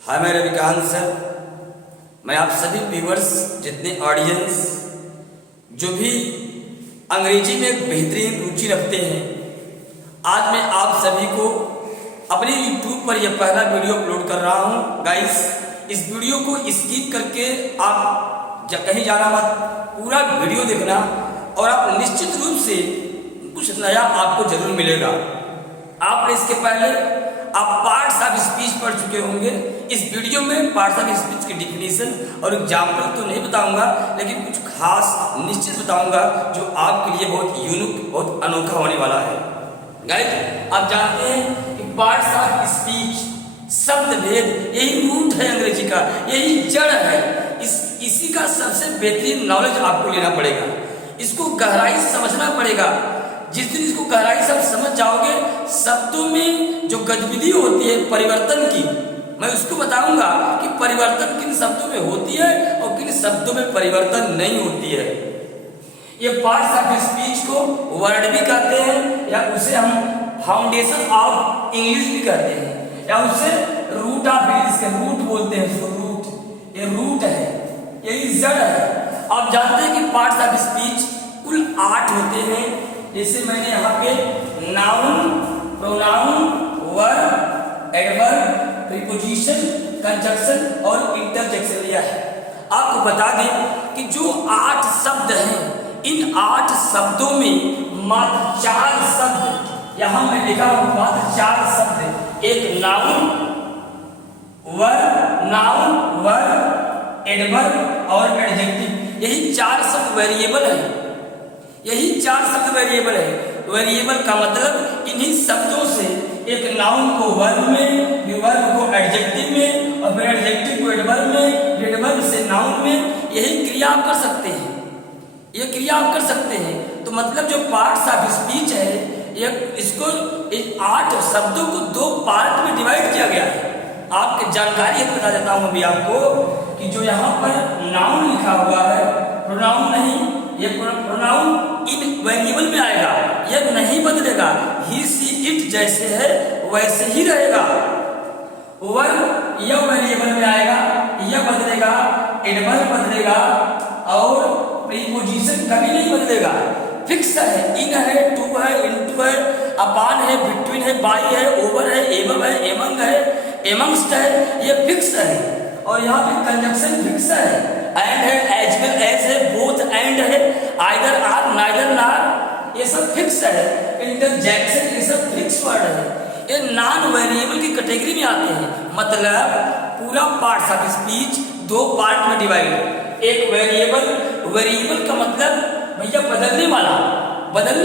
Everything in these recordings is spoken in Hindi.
हाय मैं रविकांत सर। मैं आप सभी व्यूवर्स जितने ऑडियंस जो भी अंग्रेजी में एक बेहतरीन रुचि रखते हैं, आज मैं आप सभी को अपने YouTube पर यह पहला वीडियो अपलोड कर रहा हूं। गाइस, इस वीडियो को स्किप करके आप कहीं जाना मत, पूरा वीडियो देखना और आप निश्चित रूप से कुछ नया आपको जरूर मिलेगा। आपने इसके पहले आप पार्ट्स ऑफ स्पीच पढ़ चुके होंगे। इस वीडियो में पार्ट्स ऑफ स्पीच की डिफिनीशन और एग्जाम्पल तो नहीं बताऊंगा, लेकिन कुछ खास निश्चित बताऊंगा जो आपके लिए बहुत यूनिक, बहुत अनोखा होने वाला है। गाइस, आप जानते हैं कि पार्ट्स ऑफ स्पीच शब्द भेद यही रूट है अंग्रेजी का, यही जड़ है। इसी का सबसे बेहतरीन नॉलेज आपको लेना पड़ेगा, इसको गहराई समझना पड़ेगा। जिस दिन इसको गहराई से समझ जाओगे, शब्दों में जो गतिविधि होती है परिवर्तन की, मैं उसको बताऊंगा कि परिवर्तन किन शब्दों में होती है और किन शब्दों में परिवर्तन नहीं होती है। ये पार्ट्स ऑफ स्पीच को वर्ड भी कहते हैं, या उसे हम फाउंडेशन ऑफ इंग्लिश भी कहते हैं, या उसे रूट ऑफ इंग्लिश के रूट बोलते हैं। इसको रूट, ये रूट है, यही जड़ है। आप जानते हैं कि पार्ट्स ऑफ स्पीच कुल 8 होते हैं। जैसे मैंने यहाँ पे noun, pronoun, verb, adverb, preposition, conjunction और इंटरजेक्शन लिया है। आपको बता दें कि जो 8 शब्द हैं, इन 8 शब्दों में मात्र 4 शब्द, यहाँ मैं लिखा हूं मात्र 4 शब्द, एक नाउन, वर्ब, एडवर्ब और एडजेक्टिव, यही 4 शब्द वेरिएबल है। यही 4 शब्द वेरिएबल है। वेरिएबल का मतलब इन्हीं शब्दों से एक नाउन को वर्ब में, फिर वर्ब को एडजेक्टिव में, और फिर एडजेक्टिव को एडवर्ब में, एडवर्ब से नाउन में, यही क्रिया आप कर सकते हैं। ये क्रिया आप कर सकते हैं। तो मतलब जो पार्ट्स ऑफ स्पीच है, ये इसको इन 8 शब्दों को 2 पार्ट में डिवाइड किया गया है। आपकी जानकारी है, बता देता हूं अभी आपको कि जो यहाँ पर नाउन लिखा हुआ है, प्रोनाउन नहीं, ये प्रोनाउन इन वेरिएबल में आएगा, यह नहीं बदलेगा। ही, सी, इट जैसे है वैसे ही रहेगा। वर्ब यह वेरिएबल में आएगा, यह बदलेगा, एडवर्ब बदलेगा और प्रीपोजिशन कभी नहीं बदलेगा, फिक्स है। इन है, टू है, इनटू है, अपॉन है, बिटवीन है, बाय है, ओवर है, एबव है, एमंग है, एमंगस्ट है, ये फिक्स है। और यहाँ पे कंजंक्शन फिक्स है, एंड है, एज वेल एज है, बोथ एंड है, आइदर आर, नाइदर नार, ये सब फिक्स है। इंटरजेक्शन ये सब फिक्स वर्ड है। ये नॉन वेरिएबल की कैटेगरी में आते हैं। मतलब पूरा पार्ट्स ऑफ स्पीच 2 पार्ट में डिवाइड। एक वेरिएबल का मतलब भैया बदलने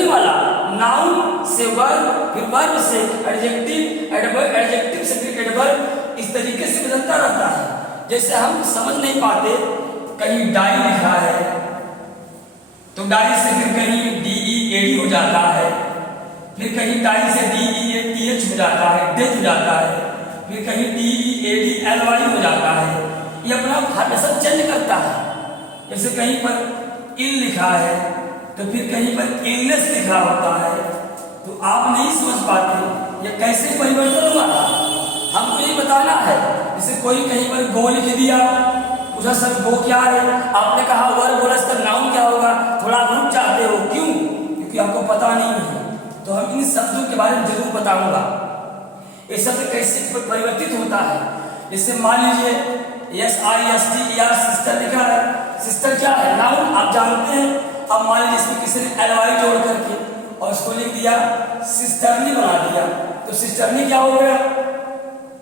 वाला। नाउन से वर्ब, फिर वर्ब से एडजेक्टिव, एडजेक्टिव से फिर एडवर्ब, इस तरीके से बदलता रहता है। जैसे हम समझ नहीं पाते, कहीं डाई लिखा है तो डाई से फिर कहीं DEAD हो जाता है, फिर कहीं डाई से DEATH हो जाता है, डेथ हो जाता है, फिर कहीं DEADLY हो जाता है। ये अपना हमेशा चेंज करता है। जैसे कहीं पर इल लिखा है तो फिर कहीं पर इलनेस लिखा होता है, तो आप नहीं समझ पाते ये कैसे परिवर्तन हुआ था। हमको ये बताना है। जैसे कोई कहीं पर गो लिख दिया, पूछा सर गो क्या है, आपने कहा वर्ब बोला, इसका नाउन क्या होगा, थोड़ा रुक जाते हो, क्यों? क्योंकि आपको पता नहीं है। तो हम इन शब्दों के बारे में जरूर बताऊंगा, ये शब्द कैसे परिवर्तित होता है। जैसे मान लीजिए SISTER सिस्टर लिखा है, सिस्टर क्या है, नाउन आप जानते हैं। अब मान लीजिए इसमें किसी ने LY जोड़ करके और उसको लिख दिया सिस्टरनी बना दिया, तो सिस्टरनी क्या हो गया,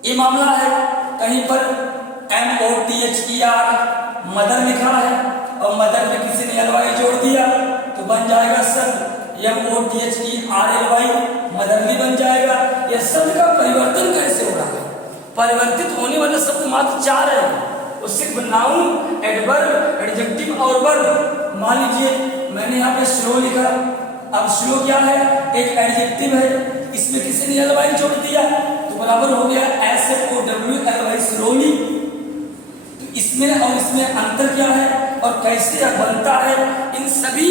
ये मामला है। कहीं पर MOTHER मदर लिखा है और मदर में किसी ने LY जोड़ दिया तो बन जाएगा शब्द MOTHERLY, मदरली बन जाएगा। यह शब्द का परिवर्तन कैसे हो रहा है? परिवर्तित होने वाले शब्द मात्र 4 है, वो सिर्फ नाउन, एडवर्ब, एडजेक्टिव और वर्ब। मान लीजिए मैंने यहाँ पे स्लो लिखा, अब स्लो क्या है, एक एडजेक्टिव है, इसमें किसी ने LY जोड़ दिया तो बराबर हो गया SLOWLY, स्लोली। तो इसमें और इसमें अंतर क्या है और कैसे यह बनता है, इन सभी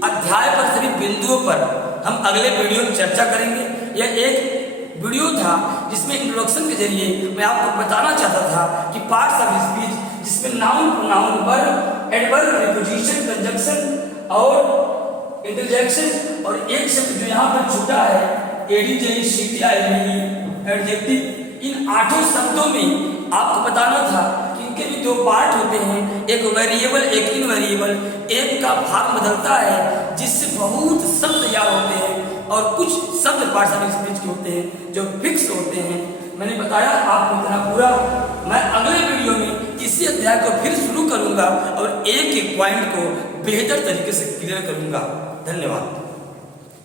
अध्याय पर, सभी बिंदुओं पर हम अगले वीडियो में चर्चा करेंगे। यह एक वीडियो था जिसमें इंट्रोडक्शन के जरिए मैं आपको बताना चाहता था कि पार्ट्स ऑफ स्पीच, जिसमें noun, pronoun, verb, adverb, preposition, conjunction और इंटरजेक्शन और एक शब्द जो यहाँ पर छूटा है एडजेक्टिव, इन 8 शब्दों में आपको बताना था कि इनके भी 2 पार्ट होते हैं, एक वेरिएबल, एक इनवेरिएबल। एक का भाग बदलता है जिससे बहुत शब्द तैयार होते हैं और कुछ शब्द पार्ट्स ऑफ स्पीच के होते हैं जो फिक्स होते हैं। मैंने बताया आपको इतना पूरा। मैं अगले वीडियो में इसी अध्याय को फिर शुरू करूंगा और एक एक पॉइंट को बेहतर तरीके से क्लियर करूंगा। धन्यवाद।